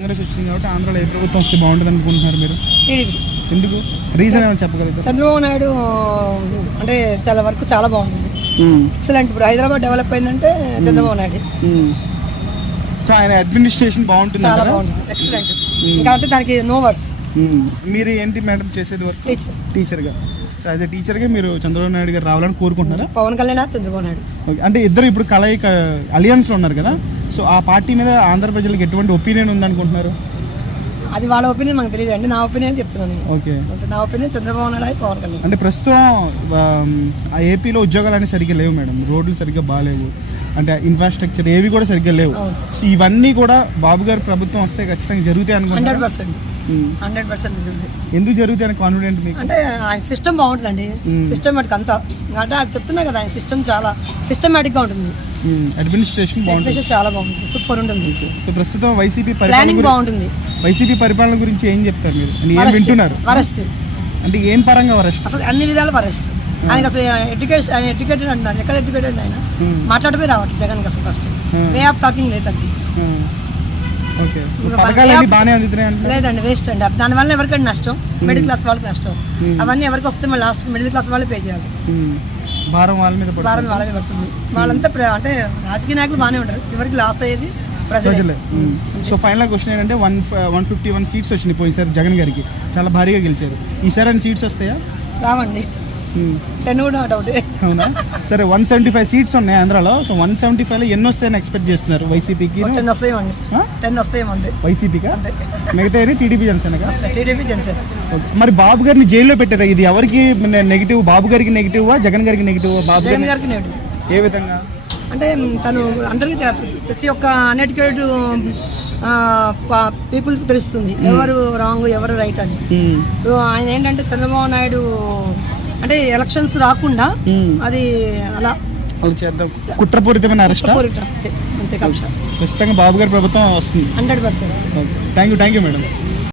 కాంగ్రెస్ వచ్చింది కాబట్టి ఆంధ్రాలో ఏ ప్రభుత్వం వస్తే బాగుంటుంది అనుకుంటున్నారు మీరు? టీడీపీ. ఎందుకు? రీజన్ ఏమైనా చెప్పగలుగుతారు? చంద్రబాబు నాయుడు అంటే చాలా వరకు చాలా బాగుంటుంది, ఎక్సలెంట్. ఇప్పుడు హైదరాబాద్ డెవలప్ అయిందంటే చంద్రబాబు నాయుడు. సో ఆయన అడ్మినిస్ట్రేషన్ బాగుంటుంది, చాలా బాగుంటుంది, ఎక్సలెంట్. కాబట్టి దానికి నో వర్స్. మీరు ఏంటి మేడం చేసేది వర్క్? టీచర్గా. సో యాజ్ ఎ టీచర్గా మీరు చంద్రబాబు నాయుడు గారు రావాలని కోరుకుంటున్నారా? పవన్ కళ్యాణ్, చంద్రబాబు నాయుడు. ఓకే, అంటే ఇద్దరు ఇప్పుడు కలయిక అలియన్స్లో ఉన్నారు కదా, సో ఆ పార్టీ మీద ఆంధ్ర ప్రజలకు ఎటువంటి ఒపీనియన్ ఉందనుకుంటున్నారు? అది వాళ్ళ ఒపీనియన్ మనకు తెలియదు అండి, నా ఒపీనియన్ చెప్తున్నాను. ఓకే, నా ఒపీనియన్ చంద్రబాబు నాయుడు, పవన్ కళ్యాణ్. అంటే ప్రస్తుతం ఆ ఏపీలో ఉద్యోగాలు అనేవి సరిగ్గా లేవు మేడం, రోడ్లు సరిగ్గా బాగాలేవు, అంటే ఇన్ఫ్రాస్ట్రక్చర్ ఏవి కూడా సరిగ్గా లేవు. సో ఇవన్నీ కూడా బాబు గారి ప్రభుత్వం వస్తే ఖచ్చితంగా జరుగుతాయి అనుకుంటున్నారు? 100% ఎందుకు జరుగుతాయి అని కాన్ఫిడెంట్ మీకు? అంటే ఆయన సిస్టమ్ బాగుంటుందండి, సిస్టమేటిక్ అంతా. అంటే అది చెప్తున్నా కదా, ఆయన సిస్టమ్ చాలా సిస్టమేటిక్గా ఉంటుంది, అడ్మినిస్ట్రేషన్ బాగుంటుంది, చాలా బాగుంటుంది, సూపర్ ఉంటుంది. సో ప్రస్తుతం వైసీపీ ప్లానింగ్ బాగుంటుంది. వైసీపీ పరిపాలన గురించి ఏం చెప్తారు మీరు? ఏం వింటున్నారు? వరస్ట్ అంటే ఏం పరంగా వరస్ట్? అసలు అన్ని విధాలు వరస్ట్. ఆయనకి అసలు ఆయన ఎడ్యుకేటెడ్ అంటారు, ఎక్కడ ఎడ్యుకేటెడ్ ఆయన మాట్లాడిపోయి రావట్లేదు జగన్కి అసలు. ఫస్ట్ వే ఆఫ్ టాకింగ్ లేదండి. లేదండి, వేస్ట్ అండి. దానివల్ల ఎవరికైనా నష్టం, మిడిల్ క్లాస్ వాళ్ళకి నష్టం. అవన్నీ ఎవరికి వస్తే మళ్ళీ లాస్ట్ మిడిల్ క్లాస్ వాళ్ళే పే చేయాలి. భారం వాళ్ళ మీద పడుతుంది. వాళ్ళంతా అంటే రాజకీయ నాయకులు బాగానే ఉంటారు, చివరికి లాస్ అయ్యేది ప్రజలే. సో ఫైనల్ క్వశ్చన్ ఏంటంటే 151 సీట్స్ వచ్చినాయి పోయినసారి జగన్ గారికి, చాలా భారీగా గెలిచారు. ఈసారి అన్ని సీట్స్ వస్తాయా? రావండి, 10 కూడా డౌట్. అవునా? సరే, 175 సీట్స్ ఉన్నాయి ఆంధ్రాలో. సో 175లో ఎన్ని వస్తాయని ఎక్స్పెక్ట్ చేస్తున్నారు వైసీపీకి? 10 వస్తాయేమండి, 10 వస్తాయేమండి వైసీపీకా? మిగతా టీడీపీ జనసేన. టీడీపీ జనసేన. మరి బాబు గారిని జైల్లో పెట్టారు, ఇది ఎవరికి నెగిటివ్? బాబు గారికి నెగిటివ్, జగన్ గారికి నెగిటివ్? బాబు గారికి నెగిటివ్. ఏ విధంగా? అంటే తను అందరికీ ప్రతి ఒక్క అన్ఎడ్యుకేటెడ్ పీపుల్కి తెలుస్తుంది ఎవరు రాంగ్ ఎవరు రైట్ అని. ఆయన ఏంటంటే చంద్రబాబు నాయుడు అంటే ఎలక్షన్స్ రాకుండా అది అలా చేద్దాం, కుట్రపూరితమైన అరెస్ట్. అంతే కక్ష. ఖచ్చితంగా బాబు గారి ప్రభుత్వం వస్తుంది 100%. Thank you madam.